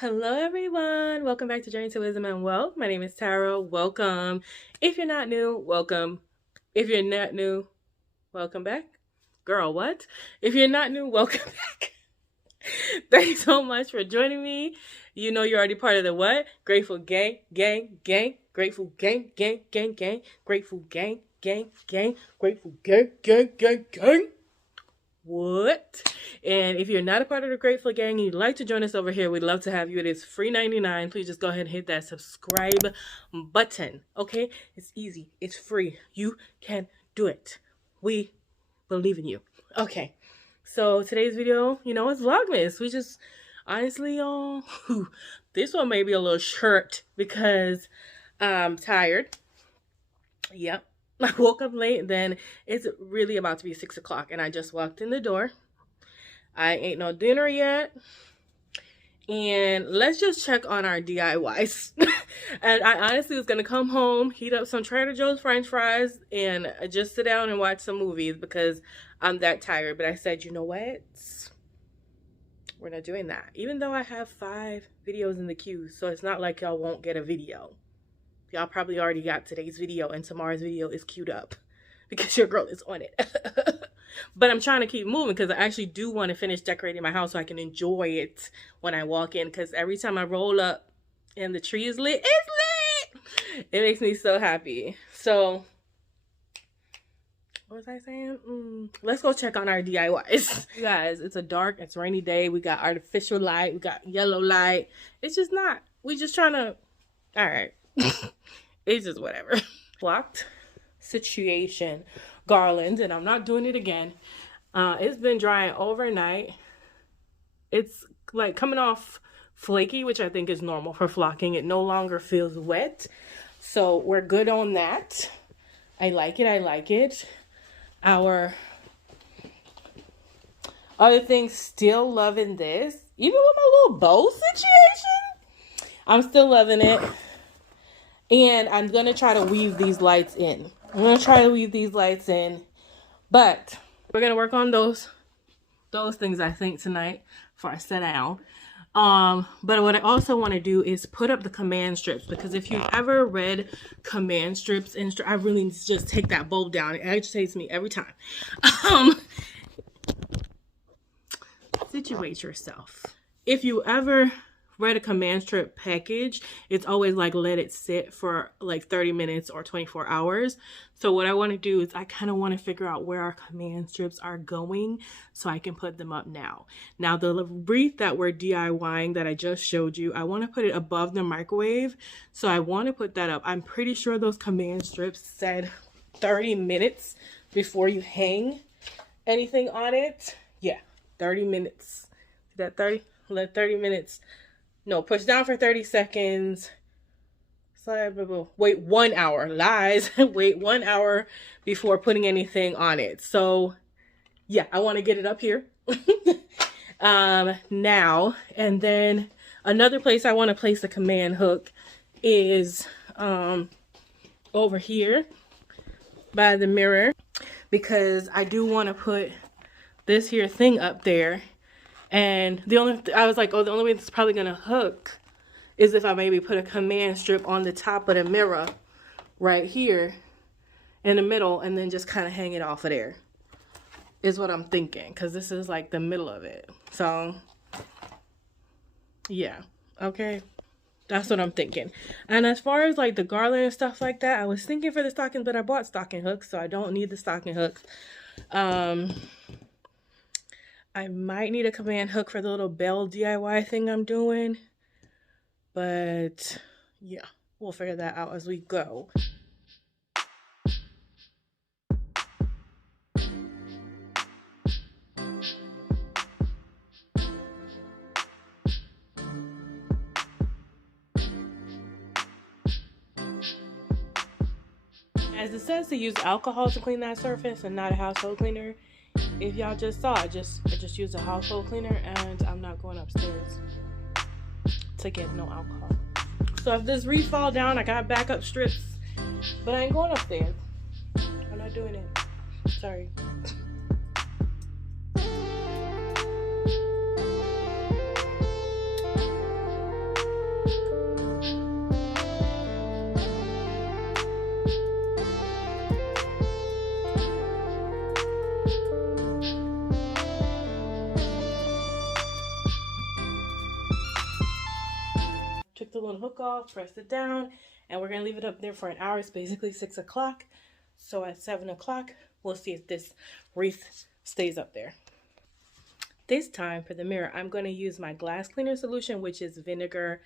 Hello everyone, welcome back to Journeytowisdomnwealth. My name is Tara. Welcome. If you're not new, welcome. If you're not new, welcome back. Girl, what? If you're not new, welcome back. Thank you so much for joining me. You know you're already part of the what? Grateful gang, gang, gang. Grateful gang, gang, gang, gang. Grateful gang, gang, gang. Grateful gang, gang, gang, gang. What? And if you're not a part of the Grateful Gang and you'd like to join us over here, we'd love to have you. It is free 99. Please just go ahead and hit that subscribe button. Okay? It's easy. It's free. You can do it. We believe in you. Okay. So today's video, it's Vlogmas. We just honestly, this one may be a little short because I'm tired. Yep. I woke up late, then it's really about to be 6 o'clock, and I just walked in the door. I ain't no dinner yet, and let's just check on our DIYs. And I honestly was going to come home, heat up some Trader Joe's French fries, and just sit down and watch some movies because I'm that tired. But I said, you know what? We're not doing that. Even though I have 5 videos in the queue, so it's not like y'all won't get a video. Y'all probably already got today's video and tomorrow's video is queued up because your girl is on it. But I'm trying to keep moving because I actually do want to finish decorating my house so I can enjoy it when I walk in, because every time I roll up and the tree is lit, it's lit! It makes me so happy. So, what was I saying? Let's go check on our DIYs. You guys, it's a dark, it's a rainy day. We got artificial light. We got yellow light. It's just not. We just trying to, all right. It's just whatever. Blocked situation garlands, and I'm not doing it again. It's been drying overnight. It's like coming off flaky, which I think is normal for flocking. It no longer feels wet, so we're good on that. I like it. I like it. Our other thing, still loving this, even with my little bow situation. I'm still loving it. And I'm going to try to weave these lights in. But we're going to work on those things, I think, tonight before I sit down. But what I also want to do is put up the command strips, because if you've ever read command strips, I really need to just take that bulb down. It agitates me every time. Situate yourself. If you ever read a command strip package, it's always like let it sit for like 30 minutes or 24 hours. So what I want to do is I kind of want to figure out where our command strips are going so I can put them up now. Now the wreath that we're DIYing that I just showed you, I want to put it above the microwave. So I want to put that up. I'm pretty sure those command strips said 30 minutes before you hang anything on it. Yeah, 30 minutes. Is that 30? Let 30 minutes. No, push down for 30 seconds. Wait 1 hour. Lies. Wait 1 hour before putting anything on it. So, yeah, I want to get it up here. Now, and then another place I want to place the command hook is over here by the mirror, because I do want to put this here thing up there. And I was like, the only way it's probably going to hook is if I maybe put a command strip on the top of the mirror right here in the middle and then just kind of hang it off of there is what I'm thinking, because this is like the middle of it. So, yeah. Okay. That's what I'm thinking. And as far as like the garland and stuff like that, I was thinking for the stockings, but I bought stocking hooks, so I don't need the stocking hooks. I might need a command hook for the little bell DIY thing I'm doing. But, yeah, we'll figure that out as we go. As it says to use alcohol to clean that surface and not a household cleaner. If y'all just saw, I just used a household cleaner, and I'm not going upstairs to get no alcohol. So if this wreath fall down, I got backup strips, but I ain't going upstairs. I'm not doing it. Sorry. took the little hook off, pressed it down, and we're gonna leave it up there for an hour. It's basically 6 o'clock. So at 7 o'clock, we'll see if this wreath stays up there. This time for the mirror, I'm gonna use my glass cleaner solution, which is vinegar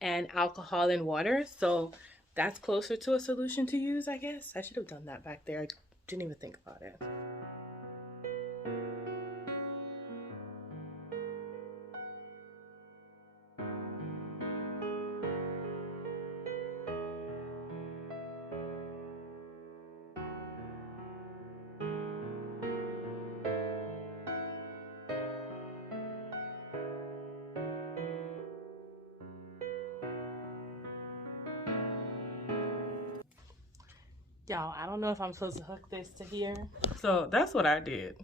and alcohol and water. So that's closer to a solution to use, I guess. I should have done that back there. I didn't even think about it. Y'all, I don't know if I'm supposed to hook this to here. So that's what I did.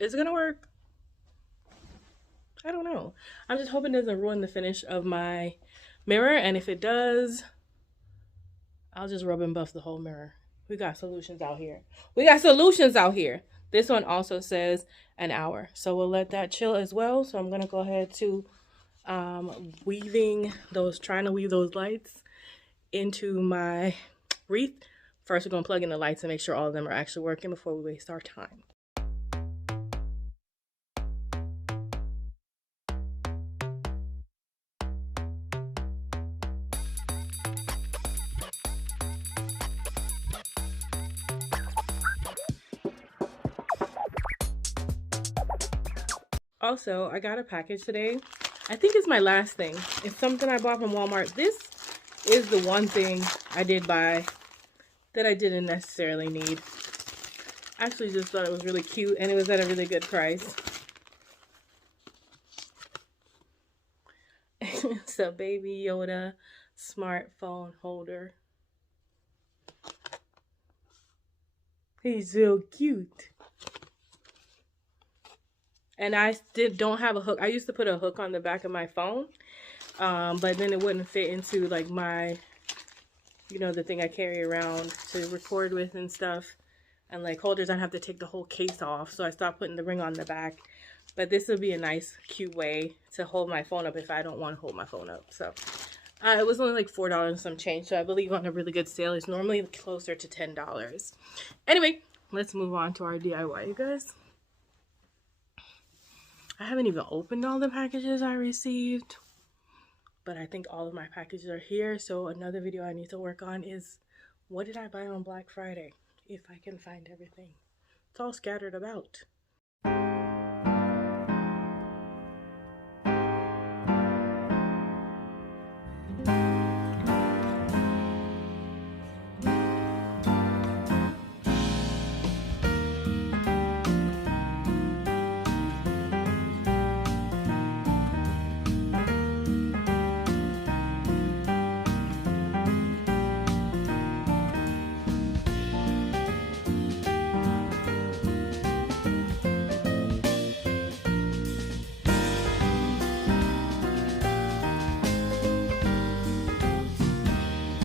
Is it gonna work? I don't know. I'm just hoping it doesn't ruin the finish of my mirror. And if it does, I'll just rub and buff the whole mirror. We got solutions out here. We got solutions out here. This one also says an hour. So we'll let that chill as well. So I'm gonna go ahead to trying to weave those lights into my wreath. First, we're gonna plug in the lights and make sure all of them are actually working before we waste our time. Also, I got a package today. I think it's my last thing. It's something I bought from Walmart. This is the one thing I did buy that I didn't necessarily need. I actually just thought it was really cute and it was at a really good price. It's a Baby Yoda smartphone holder. He's so cute. And I don't have a hook. I used to put a hook on the back of my phone, but then it wouldn't fit into like my, you know, the thing I carry around to record with and stuff. And like holders, I'd have to take the whole case off. So I stopped putting the ring on the back. But this would be a nice, cute way to hold my phone up if I don't want to hold my phone up. So it was only like $4 and some change. So I believe on a really good sale, it's normally closer to $10. Anyway, let's move on to our DIY, you guys. I haven't even opened all the packages I received, but I think all of my packages are here. So another video I need to work on is, what did I buy on Black Friday? If I can find everything. It's all scattered about.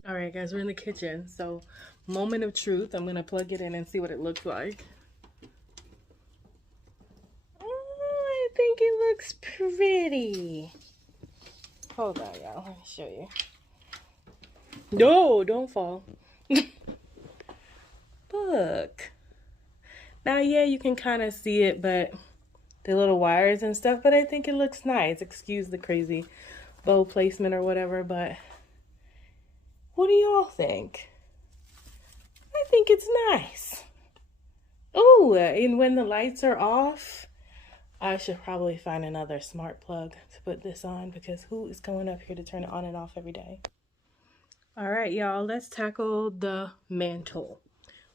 Alright guys, we're in the kitchen, so moment of truth. I'm gonna plug it in and see what it looks like. Oh, I think it looks pretty. Hold on, y'all, let me show you. No, don't fall. Look. Now, yeah, you can kind of see it, but the little wires and stuff, but I think it looks nice. Excuse the crazy bow placement or whatever, but what do y'all think? I think it's nice. Oh, and when the lights are off, I should probably find another smart plug to put this on, because who is going up here to turn it on and off every day? All right, y'all, let's tackle the mantle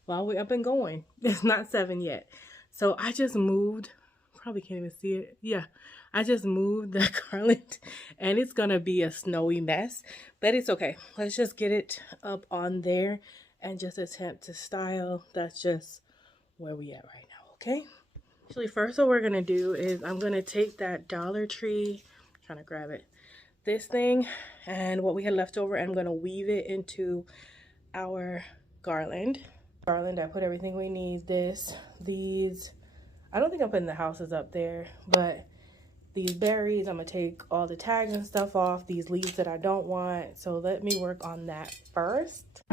while we're up and going. It's not 7 yet. So I just moved, probably can't even see it. Yeah, I just moved the garland and it's gonna be a snowy mess, but it's okay. Let's just get it up on there and just attempt to style. That's just where we at right now, okay? Actually, first what we're gonna do is I'm gonna take that Dollar Tree, I'm trying to grab it, this thing, and what we had left over, I'm gonna weave it into our garland. I put everything we need. These, I don't think I'm putting the houses up there, but these berries. I'm going to take all the tags and stuff off, these leaves that I don't want. So let me work on that first.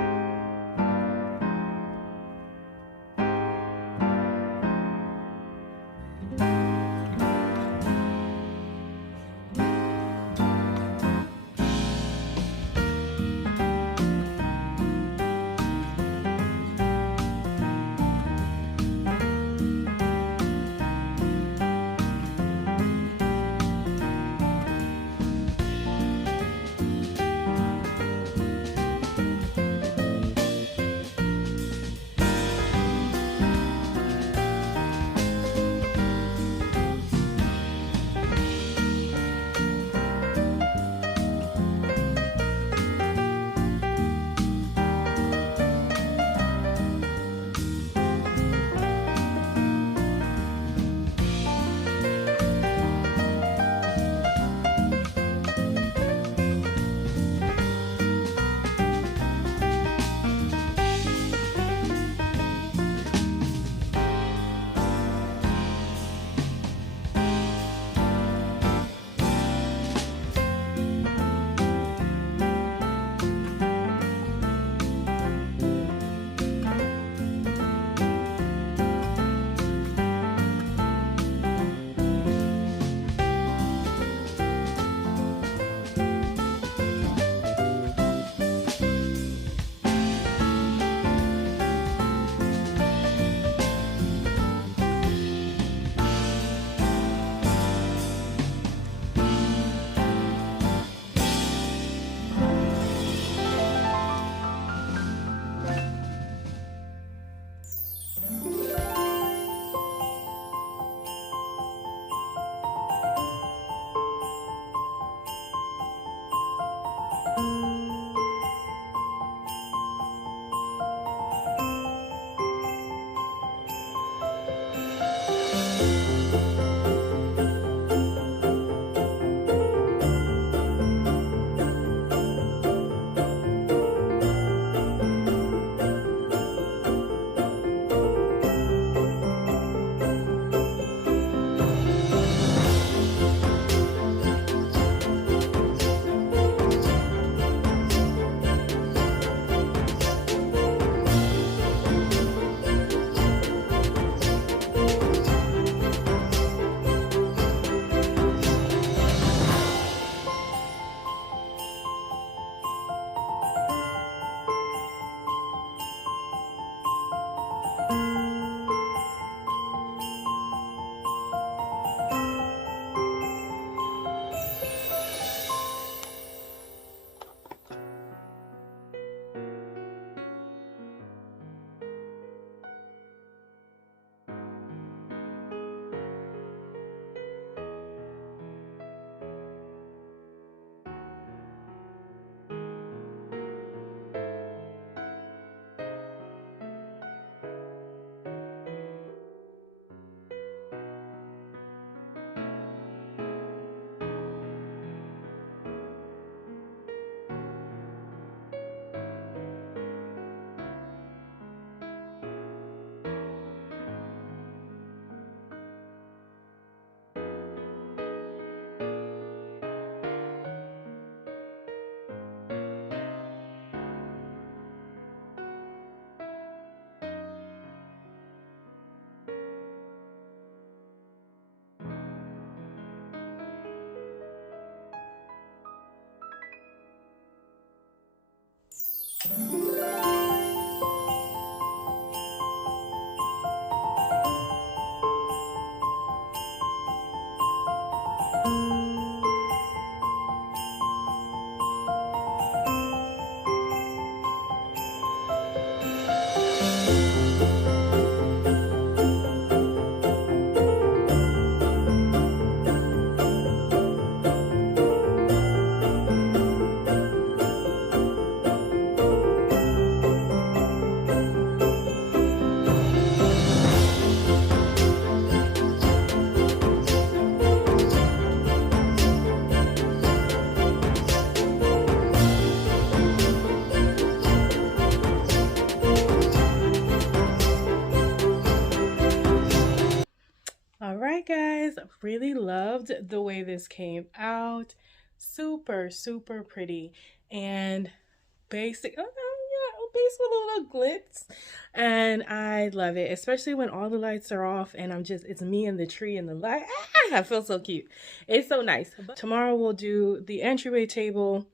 really loved the way this came out. Super, super pretty. And basic, basic with a little glitz. And I love it, especially when all the lights are off and it's me and the tree and the light. I feel so cute. It's so nice. Tomorrow we'll do the entryway table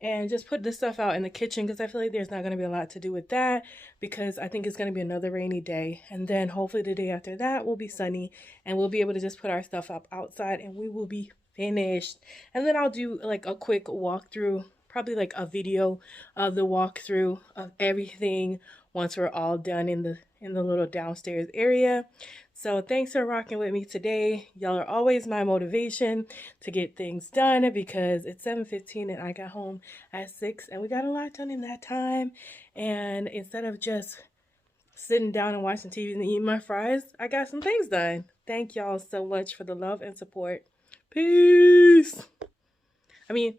and just put this stuff out in the kitchen because I feel like there's not going to be a lot to do with that because I think it's going to be another rainy day. And then hopefully the day after that will be sunny and we'll be able to just put our stuff up outside and we will be finished. And then I'll do like a quick walkthrough, probably like a video of the walkthrough of everything once we're all done in the little downstairs area. So thanks for rocking with me today. Y'all are always my motivation to get things done because it's 7:15 and I got home at 6 and we got a lot done in that time. And instead of just sitting down and watching TV and eating my fries, I got some things done. Thank y'all so much for the love and support. Peace. Bye.